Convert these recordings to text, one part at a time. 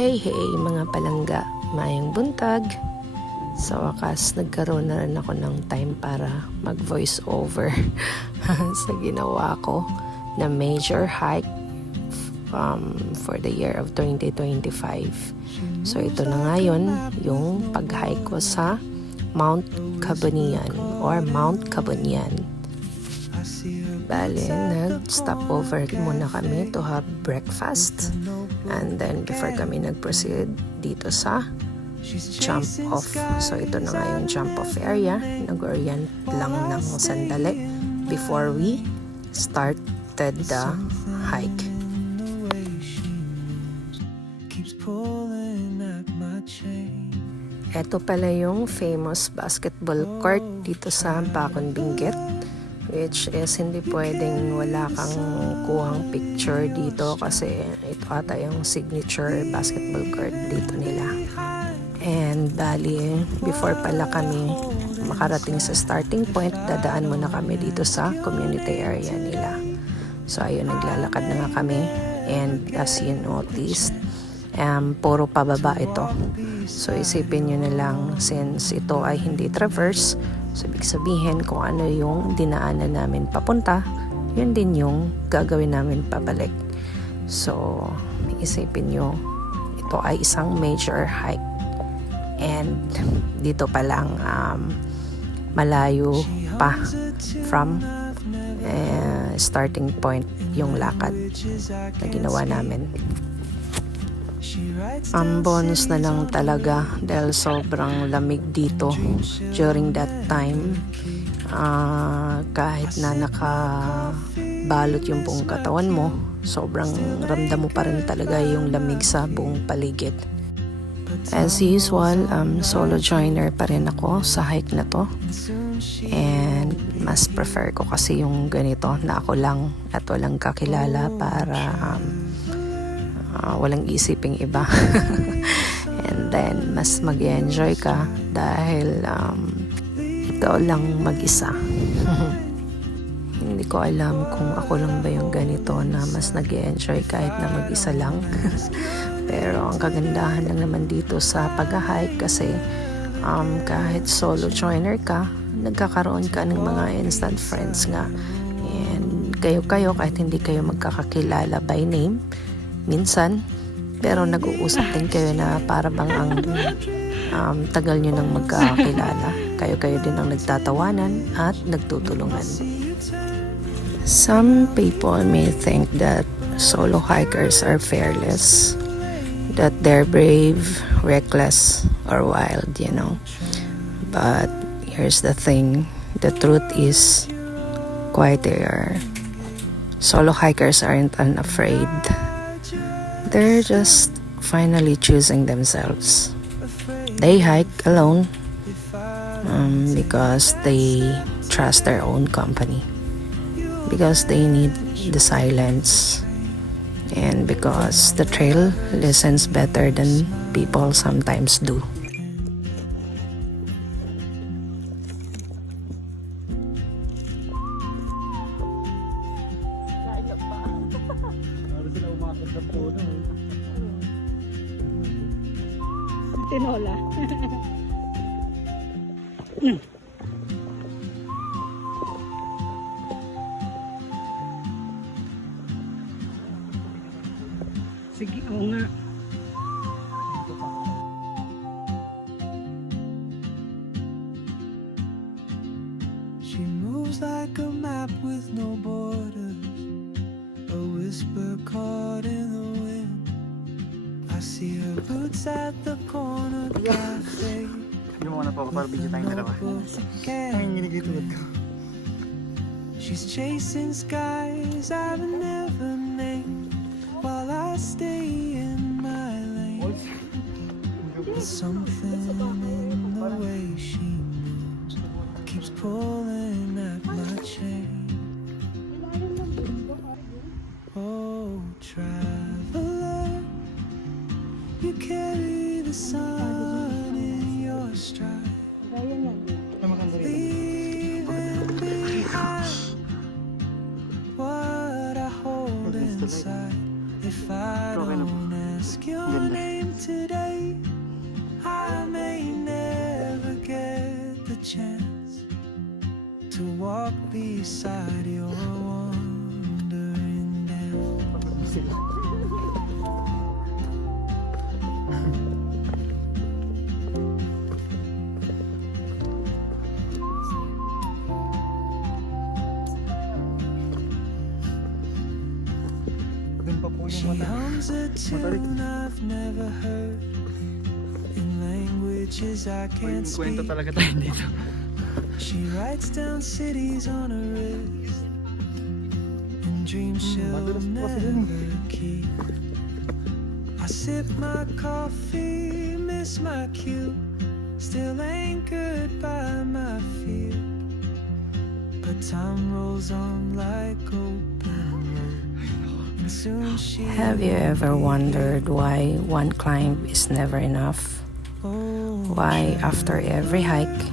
Hey mga palangga, mayang buntag. Sa wakas, nagkaroon na rin ako ng time para mag-voice over sa ginawa ko na major hike for the year of 2025. So ito na ngayon yung pag-hike ko sa Mount Kabunian or Mount Kabunian. Bale, nag-stop over muna kami to have breakfast. And then before kami nag-proceed dito sa jump off. So ito na nga yung jump off area. Nag-orient lang ng sandali before we started the hike. Ito pala yung famous basketball court dito sa Bacon Benguet, which is hindi pwedeng wala kang kuhang picture dito kasi ito ata yung signature basketball court dito nila. And bali, before pala kami makarating sa starting point, dadaan muna kami dito sa community area nila. So ayun, naglalakad na nga kami, and as you noticed, puro pababa ito. So isipin nyo na lang, since ito ay hindi traverse, so ibig sabihin kung ano yung dinaanan namin papunta, yun din yung gagawin namin pabalik. So isipin nyo, ito ay isang major hike, and dito pa lang malayo pa from starting point yung lakad na ginawa namin. Ang bonus na lang talaga dahil sobrang lamig dito during that time, kahit na nakabalot yung buong katawan mo, sobrang ramdam mo pa rin talaga yung lamig sa buong paligid. As usual, solo joiner pa rin ako sa hike na to, and mas prefer ko kasi yung ganito na ako lang at walang kakilala para walang isiping iba. And then mas mag-enjoy ka dahil ikaw lang mag-isa. Hindi ko alam kung ako lang ba yung ganito na mas nag-enjoy kahit na mag-isa lang. Pero ang kagandahan lang naman dito sa pag-hike kasi kahit solo joiner ka, nagkakaroon ka ng mga instant friends nga. And kayo kahit hindi kayo magkakakilala by name minsan, pero nag-uusap din kayo na para bang ang tagal nyo nang magkakilala. Kayo din ang nagtatawanan at nagtutulungan. Some people may think that solo hikers are fearless, that they're brave, reckless, or wild, you know. But here's the thing, the truth is quite rare. Solo hikers aren't unafraid. They're just finally choosing themselves. They hike alone because they trust their own company, because they need the silence, and because the trail listens better than people sometimes do. Tinola. Sige, oo nga. She moves like a map with no borders, a whisper caught in the wind. I see her boots at the corner cafe. Yung mga napapaparbidyo tayong dalawa. Ay, ginigituwad ko. She's chasing skies I've never named, while I stay in my lane. There's something in the way she moves, keeps pulling at my chain. Oh, traveler, you carry the sun in your stride, leaving behind what I hold inside. If I don't ask your name beside your wandering dance. Pagin pa po She yung mata. hums a tune I've never heard in languages I can't Kwento speak. talaga tayo dito. She writes down cities on her wrist and dreams she'll madulas po kasi dun. never keep. I sip my coffee, miss my cue, still anchored by my fear. But time rolls on like open road, and soon she Have you ever wondered why one climb is never enough? Why after every hike,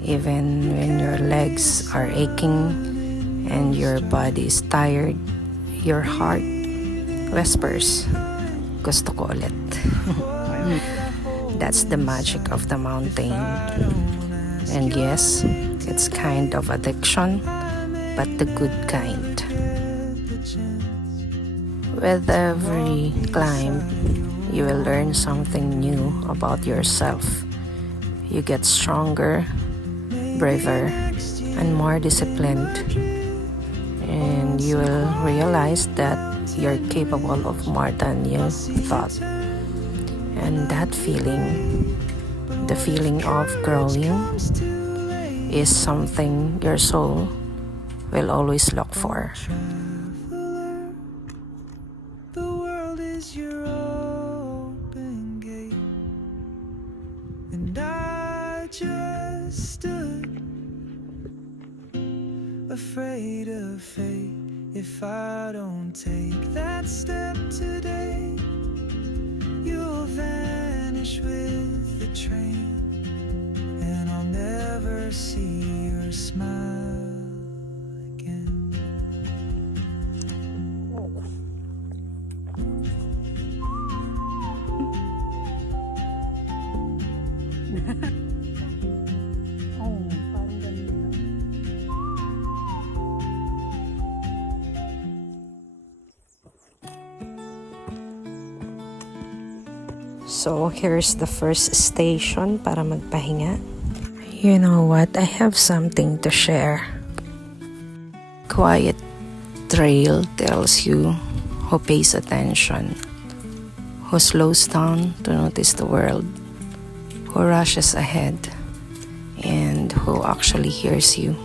even when your legs are aching and your body is tired, your heart whispers, gusto ko ulit. That's the magic of the mountain. And yes, it's kind of addiction, but the good kind. With every climb, you will learn something new about yourself. You get stronger, braver, and more disciplined. And you will realize that you're capable of more than you thought. And that feeling, the feeling of growing, is something your soul will always look for. The world is your open gate, and I just stood afraid of fate. If I don't take that step today, you'll vanish with the train, and I'll never see your smile again. Oh, parang ganun. So here's the first station para magpahinga. You know what? I have something to share. Quiet trail tells you who pays attention, who slows down to notice the world, who rushes ahead, and who actually hears you.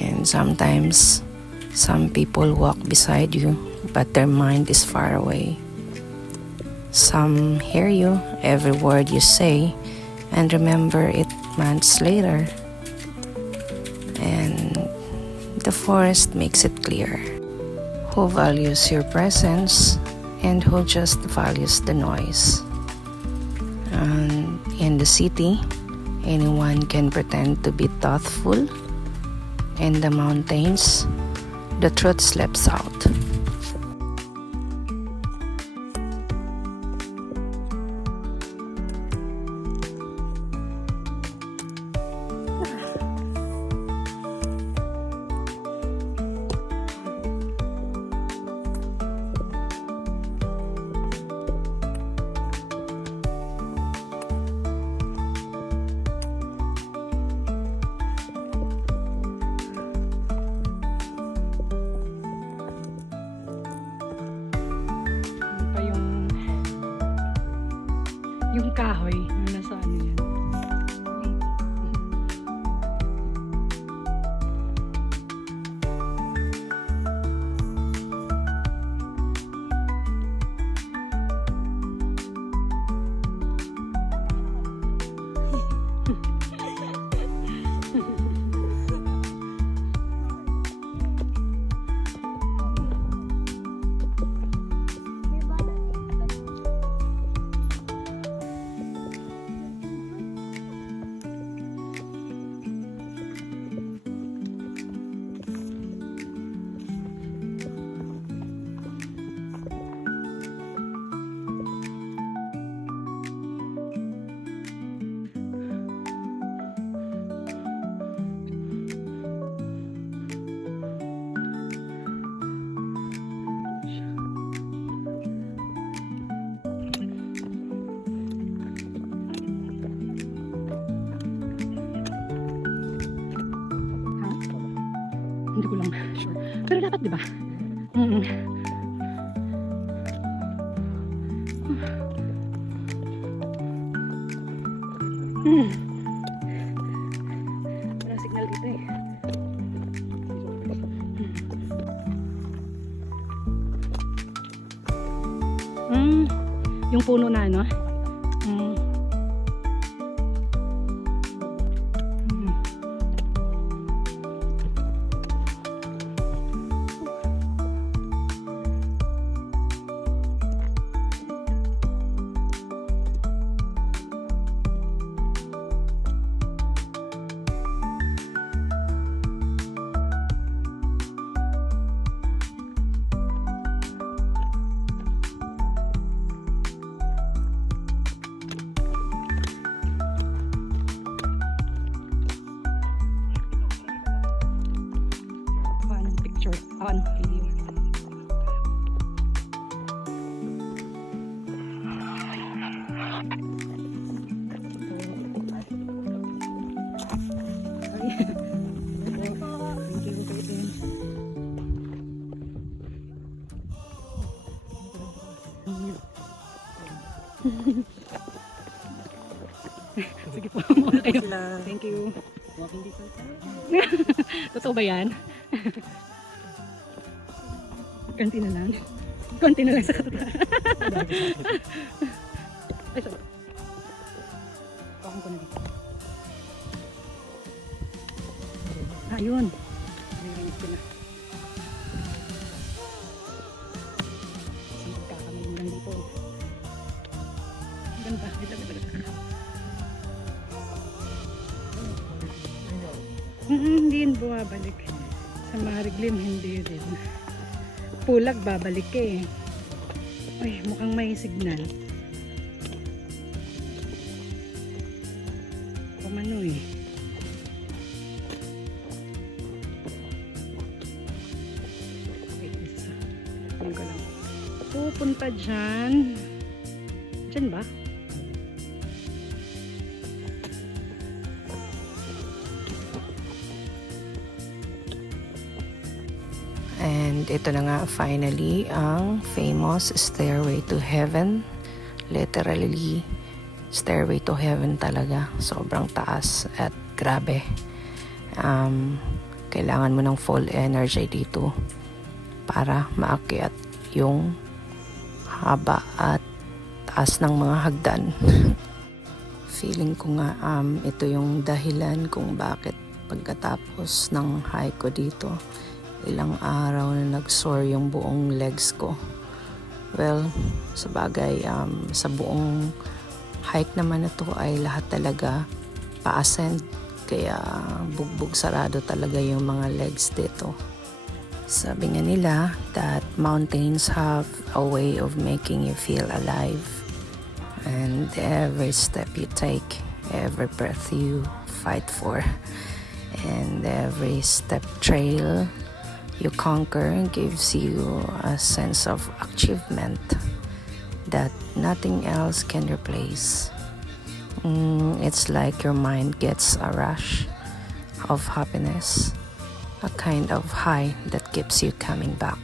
And sometimes, some people walk beside you, but their mind is far away. Some hear you, every word you say, and remember it months later. And the forest makes it clear who values your presence and who just values the noise. And in the city, anyone can pretend to be thoughtful. In the mountains, the truth slips out. Ano pa yung kahoy na nasa ano yan. Di ba? Mm. Hmm. Walang signal dito eh. Hmm. Yung puno na ano? Hmm. Hmm. Paano picture? Ano? Video. Sige po, muna kayo. Thank you. Totoo ba yan? Konti na lang. Konti na lang sa katotohanan. Ay, sorry. Pakong ko na dito. Ayun. Narinig ko na. Isang pagkakamaling lang dito. Ang ganda. Hindi yun bumabalik. Sa Mariglim, hindi rin. Pulag, babalik eh. Ay, mukhang may signal. Pamano eh. Wait, isa. Tingin ko lang. Pupunta dyan. Dyan ba? And ito na nga finally ang famous Stairway to Heaven. Literally, Stairway to Heaven talaga. Sobrang taas at grabe. Kailangan mo ng full energy dito para maakyat yung haba at taas ng mga hagdan. Feeling ko nga ito yung dahilan kung bakit pagkatapos ng hike ko dito, ilang araw na nag-sore yung buong legs ko. Well, sa bagay, sa buong hike naman na to ay lahat talaga pa-ascend. Kaya bugbog sarado talaga yung mga legs dito. Sabi nga nila that mountains have a way of making you feel alive. And every step you take, every breath you fight for, and every step trail you conquer gives you a sense of achievement that nothing else can replace. It's like your mind gets a rush of happiness, a kind of high that keeps you coming back.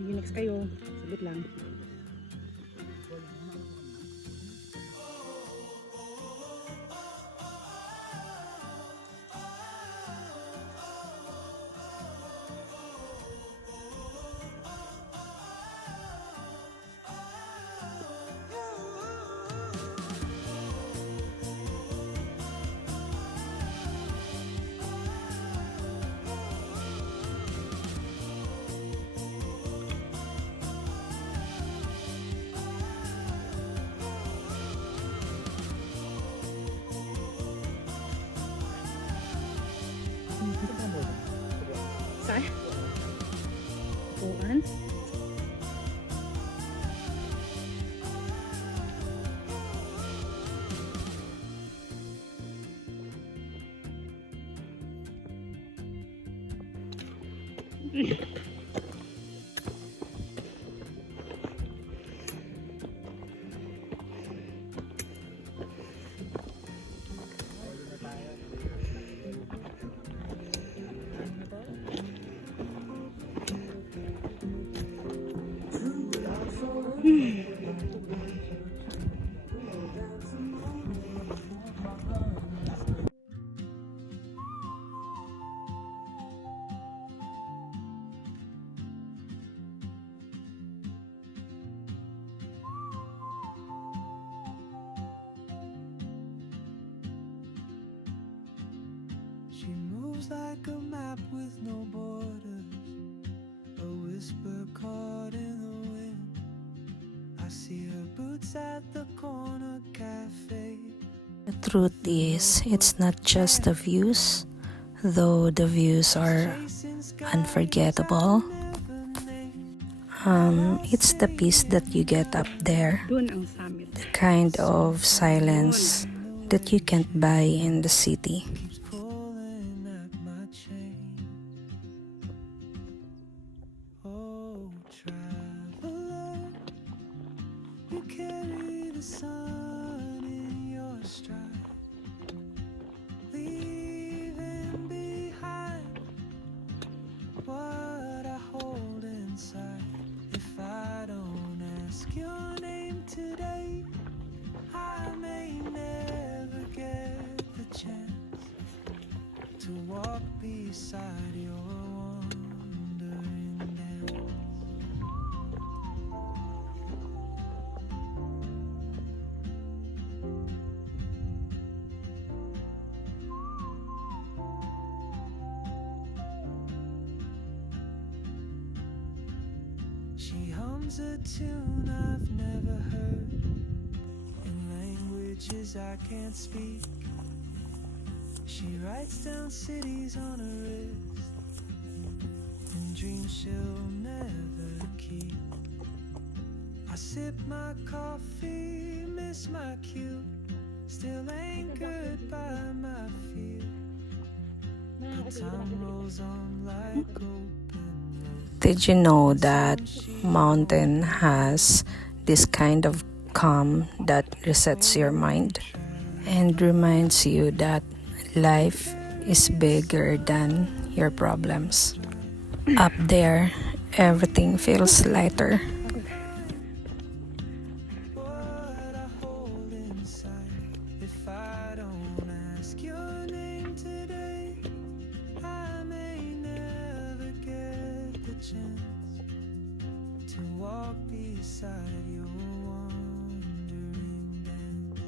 Sige, next kayo. Sabit lang. Saan? Upuan? She moves like a map with no borders, a whisper caught in the wind. I see her boots at the corner cafe. The truth is, it's not just the views, though the views are unforgettable. It's the peace that you get up there, Doon ang summit. the kind of silence that you can't buy in the city. Pulling at my chain. Oh, traveler, you carry the sun in your stride, leaving behind what I hold inside. If I don't ask your name today, I may never get the chance to walk beside your wandering dance. She hums a tune I've never heard in languages I can't speak. She writes down cities on her wrist and dreams she'll never keep. I sip my coffee, miss my cue, still anchored by my fear. But time rolls on like open road. Did you know that mountain has this kind of calm that resets your mind and reminds you that life is bigger than your problems? Up there, everything feels lighter. What I hold inside. If I don't ask your name today, I may never get the chance to walk beside your wandering dance.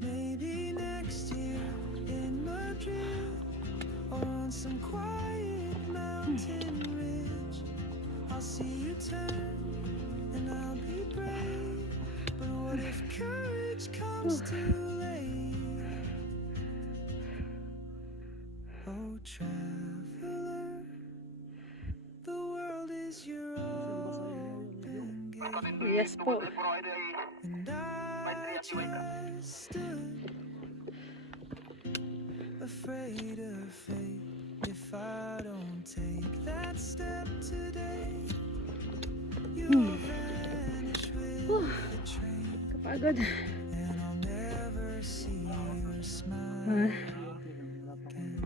Maybe next year in Madrid, or on some quiet mountain ridge, I'll see you turn and I'll be brave. But what if courage comes too late? Oh, traveler, the world is your open gate, Yes po. and I just stood afraid of fate. If I don't take that step today, you'll vanish with the train, Kapagod. and I'll never see your smile again.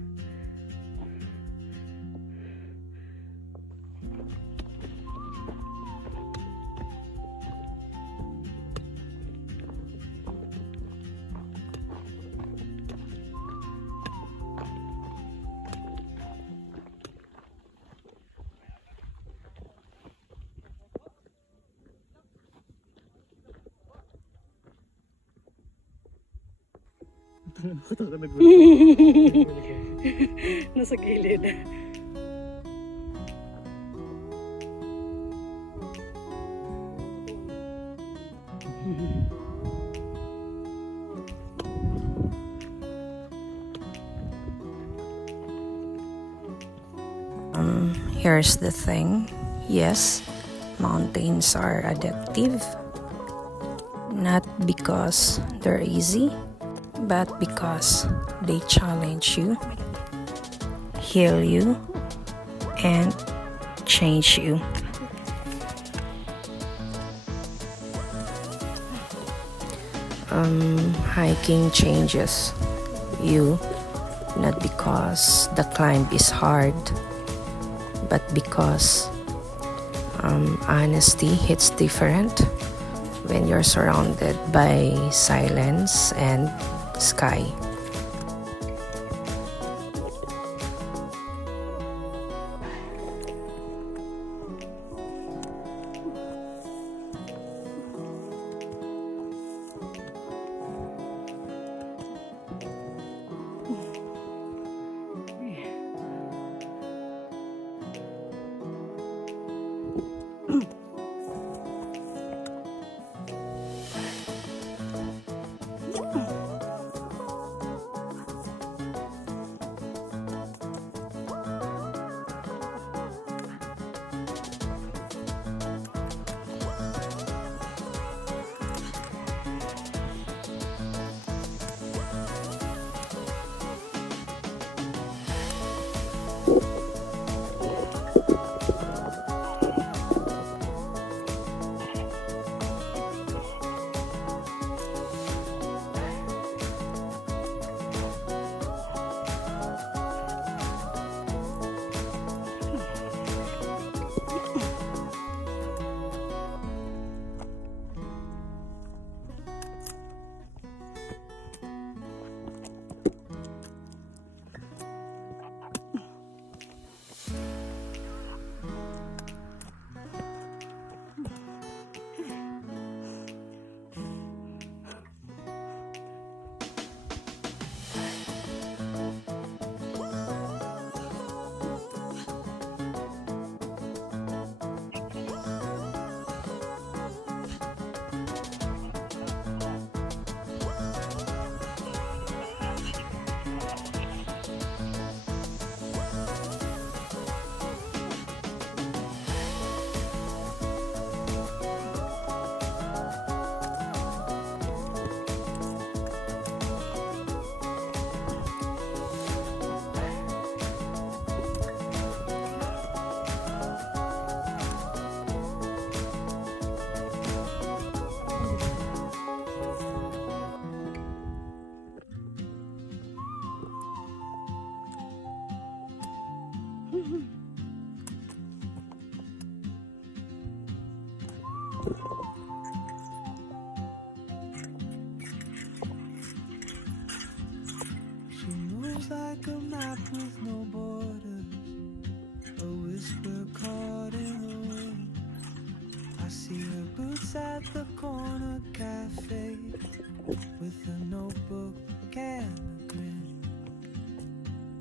Nasa gilid. Here's the thing. Yes, mountains are addictive. Not because they're easy, but because they challenge you. heal you, and change you. Hiking changes you, not because the climb is hard, but because honesty hits different when you're surrounded by silence and sky. She moves like a map with no borders, a whisper caught in the wind. I see her boots at the corner cafe with a notebook and a grin.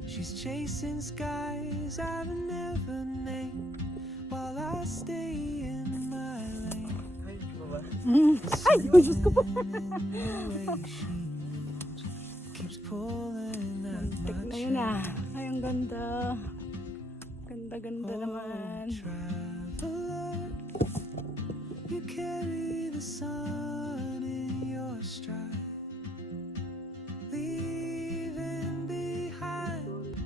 She's chasing skies I've never named while I stay in my lane. Ay, Diyos ko po. Keeps pulling at my Ayun na. Ay, ang ganda. Ganda naman. traveler. You carry the sun in your stride, leaving behind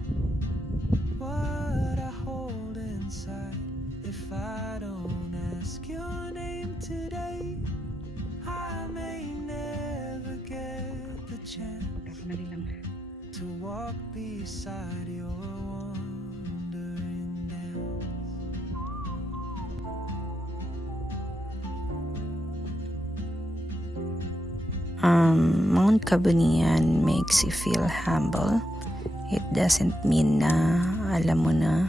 what I hold inside. If I don't ask your name today, I may never get the chance Dali lang. to walk beside your wandering dance. Mount Kabunian makes you feel humble. It doesn't mean na alam mo na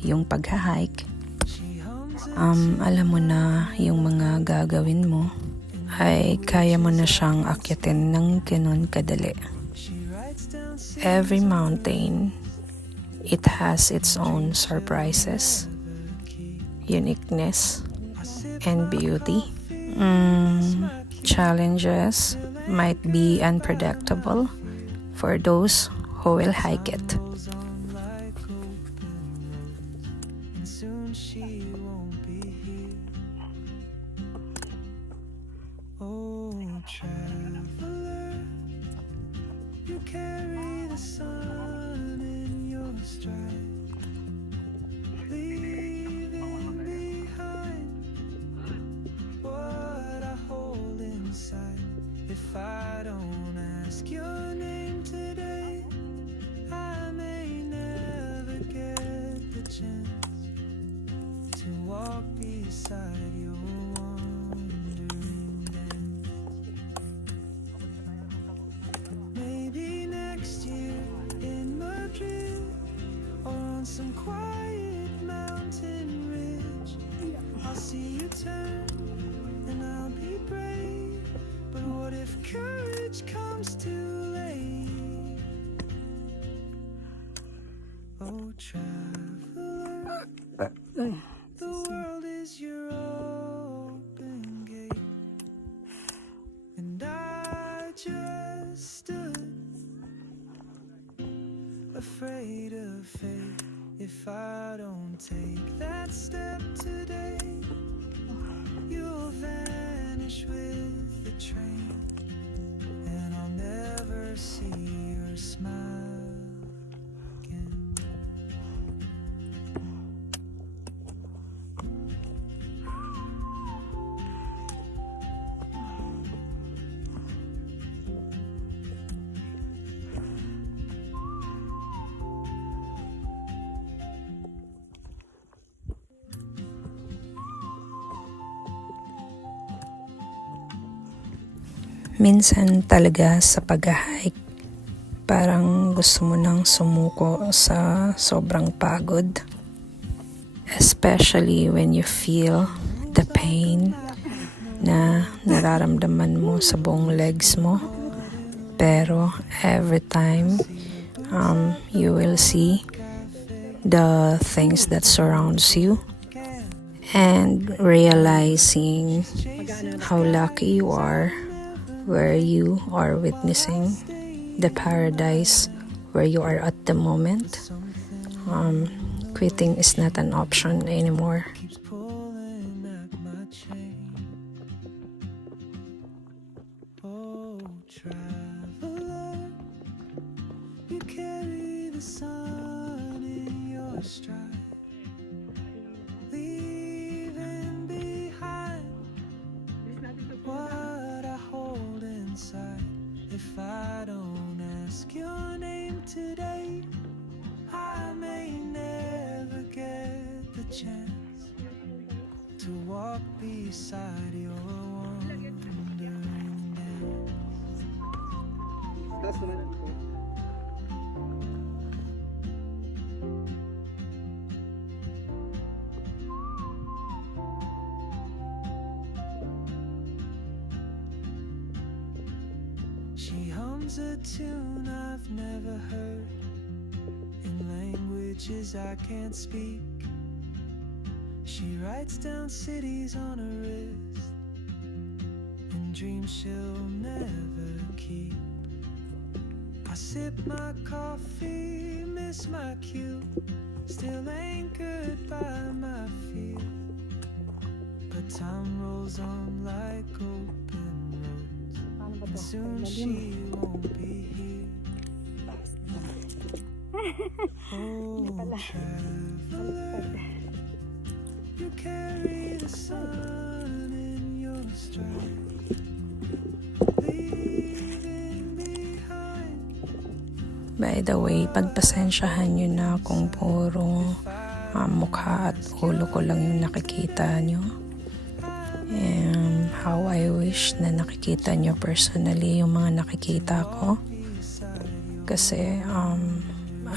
yung pag-hike. She hums Alam mo na yung mga gagawin mo ay kaya mo na siyang akyatin ng ganun kadali. she writes down Every mountain, it has its own surprises, uniqueness, and beauty. Challenges might be unpredictable for those who will hike it. goes on like open roads, and soon she won't be here. Oh, traveler, you carry the sun in your stride, leaving behind what I hold inside. If I don't ask your name today, I may never get the chance to walk beside your wandering dance. Maybe next year in Madrid, or on some quiet mountain ridge, I'll see you turn and I'll be brave. But what if courage comes too late? Oh, traveler, the world is your open gate, and I just stood afraid of fate. If I don't take that step today, you'll vanish with the train, and I'll never see your smile again. Minsan talaga sa pag-hike, parang gusto mo nang sumuko sa sobrang pagod. Especially when you feel the pain na nararamdaman mo sa buong legs mo. Pero every time you will see the things that surrounds you and realizing how lucky you are where you are witnessing the paradise where you are at the moment. Quitting is not an option anymore. Keeps pulling at my chain. Oh, traveler, you carry the sun in your stride, leaving behind what I hold inside. If I don't ask your name today, I may never get the chance to walk beside your wandering dance. She hums a tune I've never heard in languages I can't speak. She writes down cities on her wrist and dreams she'll never keep. I sip my coffee, miss my cue, still anchored by my fear. But time rolls on like open roads, and soon she won't be here. Oh, traveler, you carry the sun in your stride, leaving behind. By the way, pagpasensyahan nyo na kung puro mukha at ulo ko lang yung nakikita nyo. How I wish na nakikita nyo personally yung mga nakikita ko. Kasi ang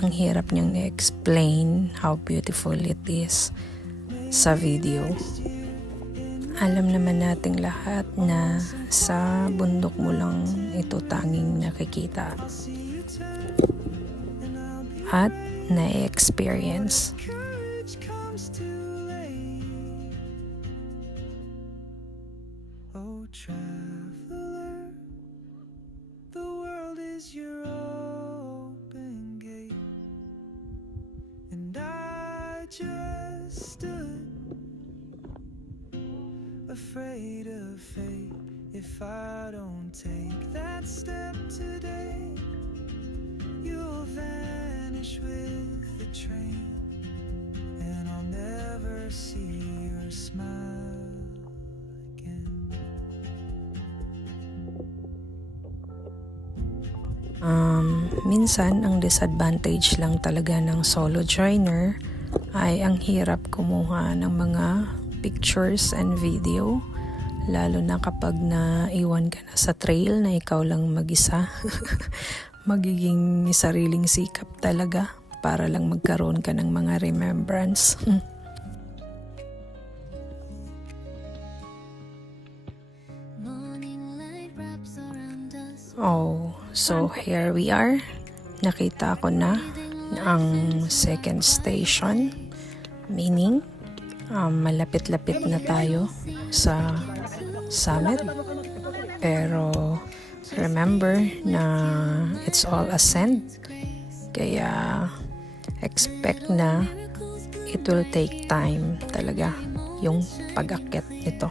hirap niyang i-explain how beautiful it is sa video. Alam naman nating lahat na sa bundok mo lang ito tanging nakikita at na-experience. Courage comes too late. Oh, traveler, the world is your open gate, and I just stood afraid of fate. If I don't take that step today, you'll vanish vanish with the train, and I'll never see your smile again. Minsan, ang disadvantage lang talaga ng solo joiner ay ang hirap kumuha ng mga pictures and video, lalo na kapag naiwan ka na sa trail na ikaw lang mag-isa. Magiging sariling sikap talaga para lang magkaroon ka ng mga remembrance. Oh, so here we are. Nakita ko na ang second station, meaning malapit-lapit na tayo sa summit. Pero remember na it's all ascent, kaya expect na it will take time talaga yung pag-akyat nito.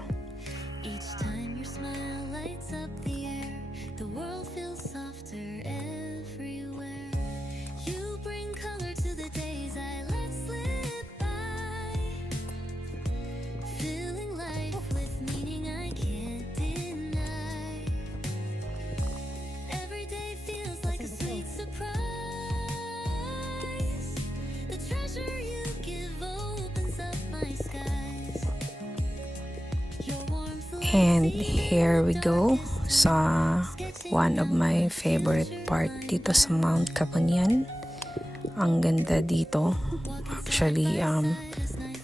And here we go sa one of my favorite part dito sa Mount Kabunyan. Ang ganda dito. Actually,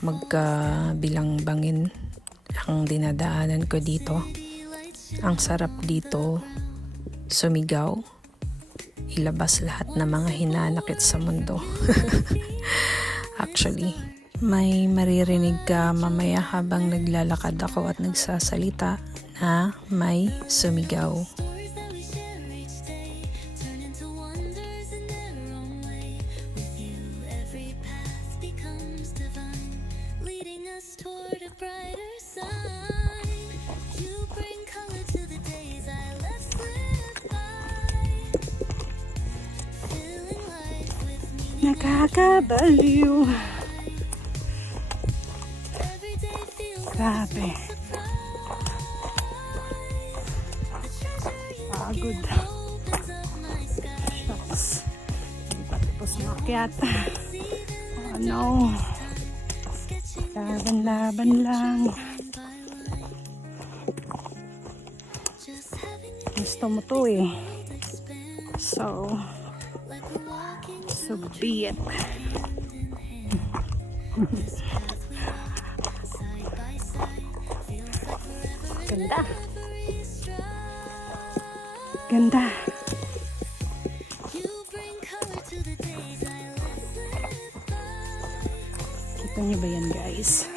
magkabilang bangin ang dinadaanan ko dito. Ang sarap dito sumigaw. Ilabas lahat ng mga hinanakit sa mundo. Actually, may maririnig ka mamaya habang naglalakad ako at nagsasalita na may sumigaw. Nakakabaliw. Grabe. Pagod. Shucks. Tapos makyat. Oh no. Laban lang. Gusto mo to eh. So be it. Ganda. Ganda. Kita niyo ba yan, guys?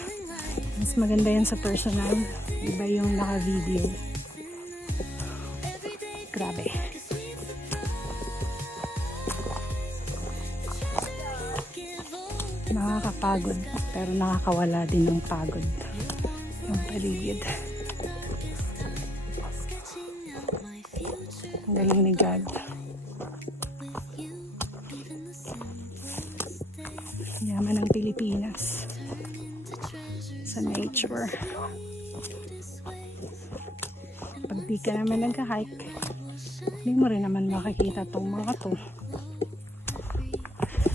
Mas maganda yan sa personal. Iba yung naka-video. Grabe. Nakakapagod, pero nakakawala din ng pagod yung paligid. Ang galing ni God. Yaman ng Pilipinas sa nature. Pag di ka naman nag-hike, hindi mo rin naman makikita tong mga to.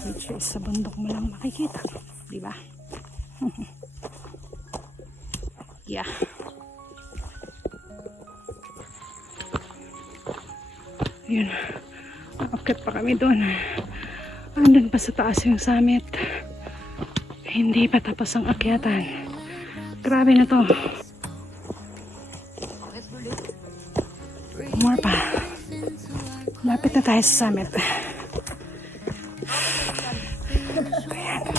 Which is sa bundok mo lang makikita, di ba? Yeah. Yun. Akit pa kami doon. Andun pa sa taas yung summit. Hindi pa tapos ang akyatan. Grabe na to. More pa. Lapit na tayo sa summit.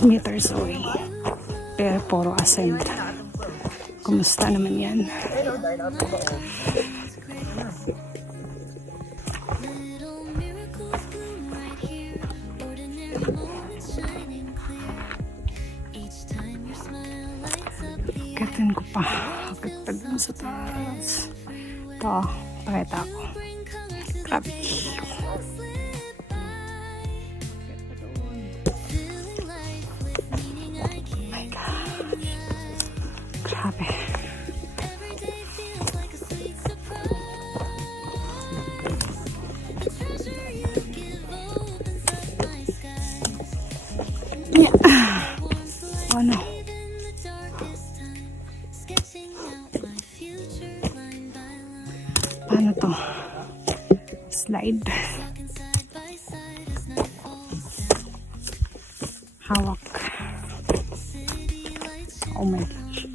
Meters away. Pero puro ascent. Kumusta naman yan? Katin ko pa. Akit pa dun sa taas. Ito, pakita ko. Grabe. Akit pa doon. ride. Hawak. Oh my gosh.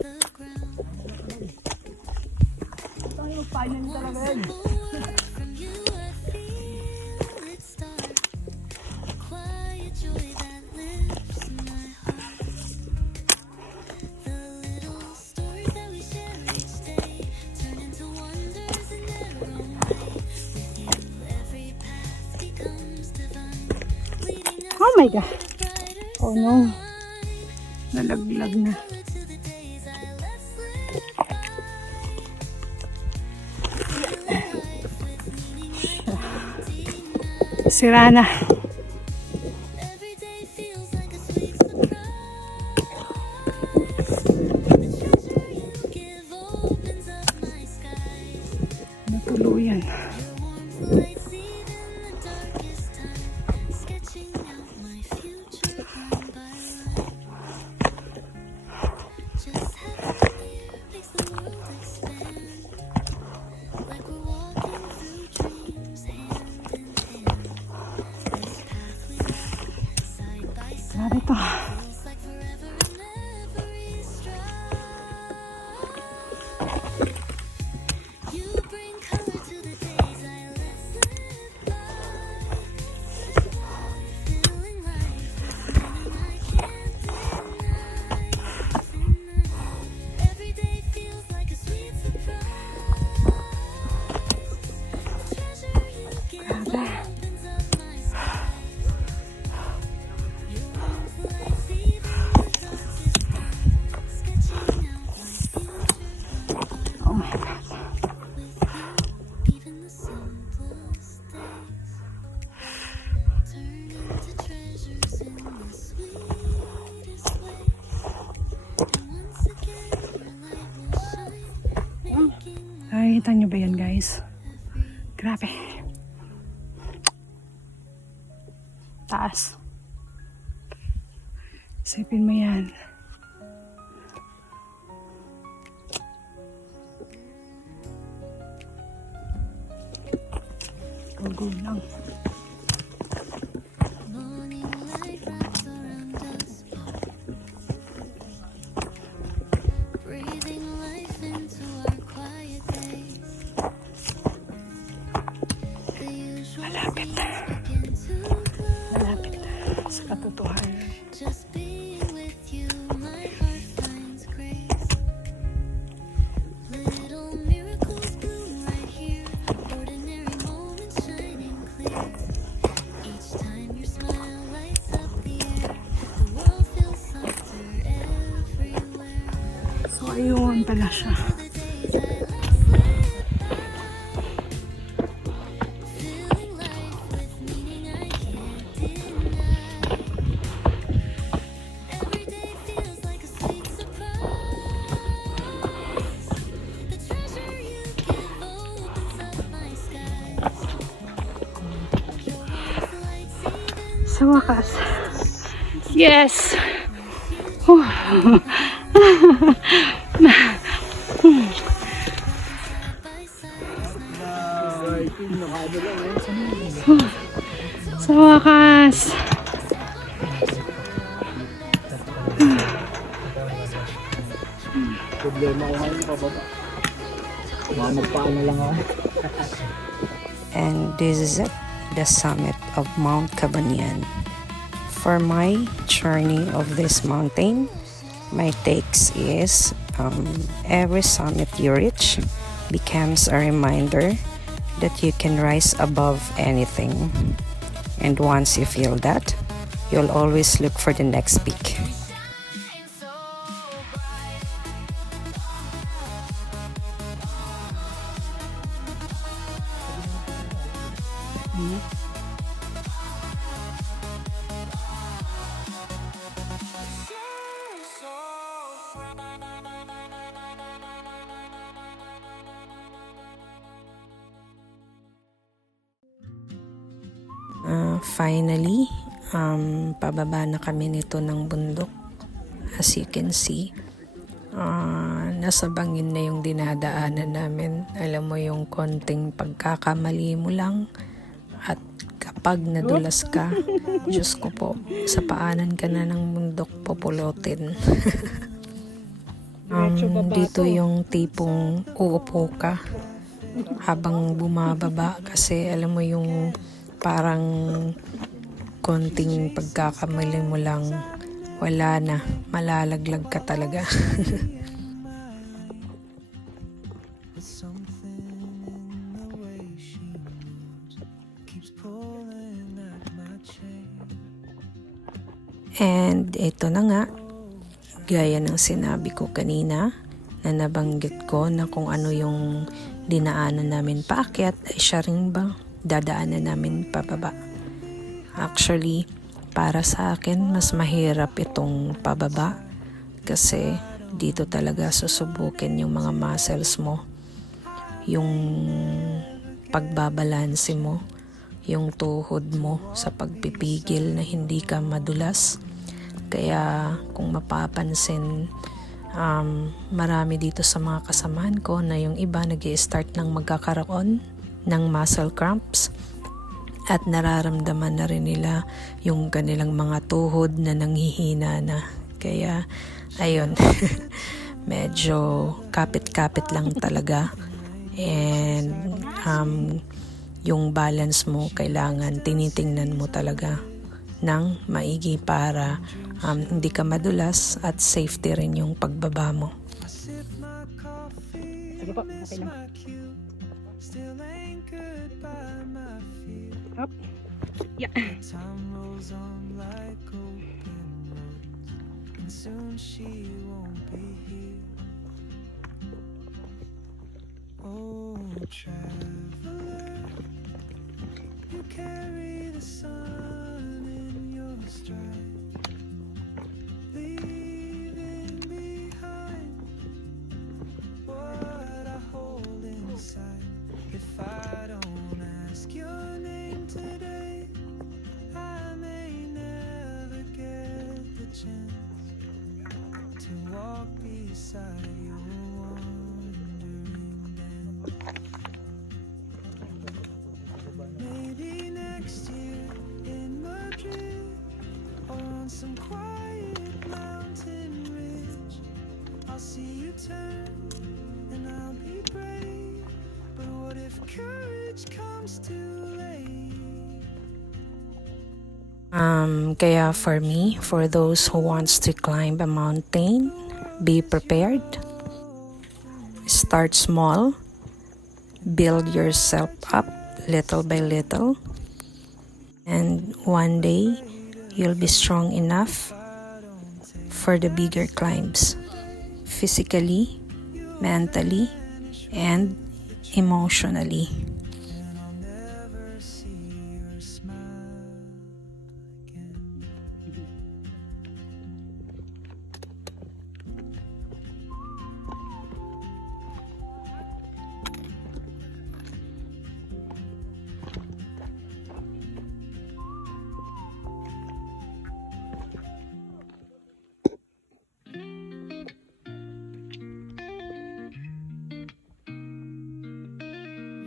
Oh my God. Oh no. Nalaglag na. Sira na. Natuluyan. Grabe to. Oh my God. Nakikita nyo ba yan, guys? Grabe. Taas. Isipin mo yan. Go lang. Malapit na. Malapit na sa katotohanan. So ayun pala siya. Sa wakas. Yes! Sa wakas. Problema ko ngayon pababa. Mamagpaano lang ako. And this is it, the summit of Mount Cabanian. For my journey of this mountain, my takes is every summit you reach becomes a reminder that you can rise above anything. And once you feel that, you'll always look for the next peak. Finally, pababa na kami nito ng bundok. As you can see, nasa bangin na yung dinadaanan namin. Alam mo yung konting pagkakamali mo lang, pag nadulas ka, Diyos ko po, sa paanan ka na ng bundok pupulotin. Dito yung tipong uupo ka habang bumababa kasi alam mo yung parang konting pagkakamali mo lang, wala na, malalaglag ka talaga. But something in the way she moves keeps pulling at my chain. And ito na nga, gaya ng sinabi ko kanina, na nabanggit ko na kung ano yung dinaanan namin paakyat, ay siya rin ba dadaanan namin pababa. Actually, para sa akin, mas mahirap itong pababa kasi dito talaga susubukin yung mga muscles mo, yung pagbabalanse mo, yung tuhod mo sa pagpipigil na hindi ka madulas. Kaya kung mapapansin, marami dito sa mga kasamahan ko na yung iba nag-i-start ng magkakaroon ng muscle cramps at nararamdaman na rin nila yung kanilang mga tuhod na nanghihina na. Kaya ayun, medyo kapit-kapit lang talaga, and yung balance mo kailangan tinitingnan mo talaga ng maigi para hindi ka madulas at safety rin yung pagbaba mo. Sige po, okay lang. Still anchored by my fear. Up. Yeah. Time rolls on like open roads, and soon she won't be here. Oh, traveler, you carry the sun in your stride, leaving behind what I hold inside. If I don't ask your name today, I may never get the chance to walk beside your wandering dance. Maybe next year in Madrid, or on some quiet mountain ridge, I'll see you turn and I'll be brave. But what if courage comes too late? Kaya for me, for those who wants to climb a mountain, be prepared. Start small. Build yourself up little by little. And one day, you'll be strong enough for the bigger climbs. Physically, mentally, and emotionally.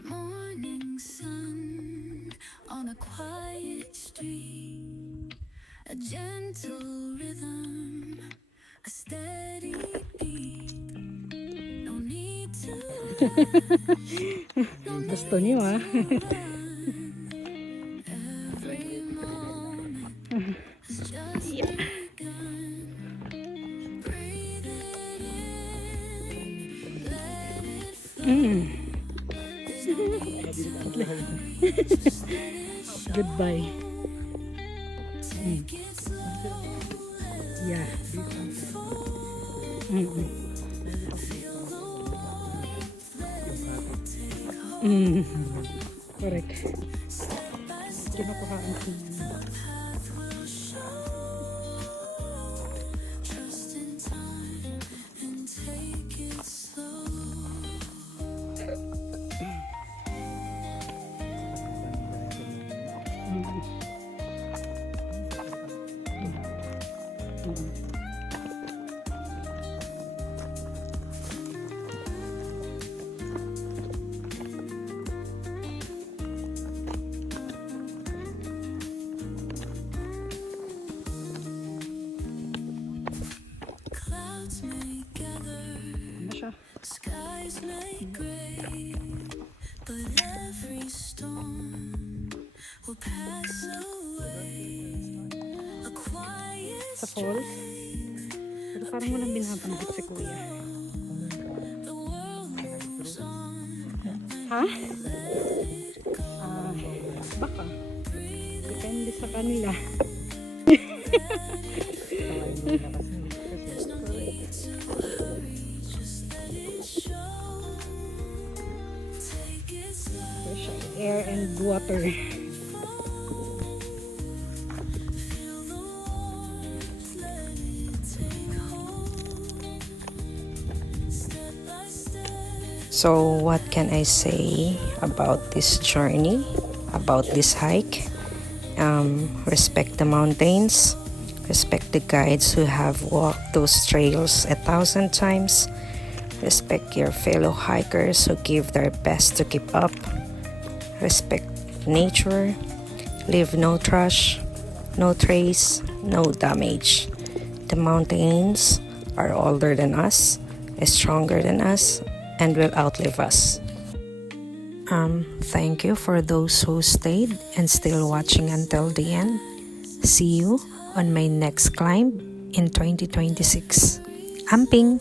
Morning sun on a quiet street, a gentle rhythm, a steady beat. No need to Gusto niyo ah. every moment has just begun. Breathe it in, let it flow. Goodbye. Take it slow, Yeah. feel the warmth, let it take hold. Correct. Step by step, Kinukuhaan ko. path will show. Trust in time and take it slow. clouds may gather, Ano siya? skies may gray, but every storm will pass away. A quiet Sa falls? Pero parang walang binabanggit si kuya. the world moves on. Ha? Baka. Depende sa kanila. There's no need to hurry, just let it show. Take it slow. Fresh air and water. Feel the warmth, let it take hold. Step by step, So what can I say about this journey, about this hike? Respect the mountains, respect the guides who have walked those trails 1,000 times, respect your fellow hikers who give their best to keep up, respect nature, leave no trash, no trace, no damage. The mountains are older than us, stronger than us, and will outlive us. Thank you for those who stayed and still watching until the end. See you on my next climb in 2026. Amping!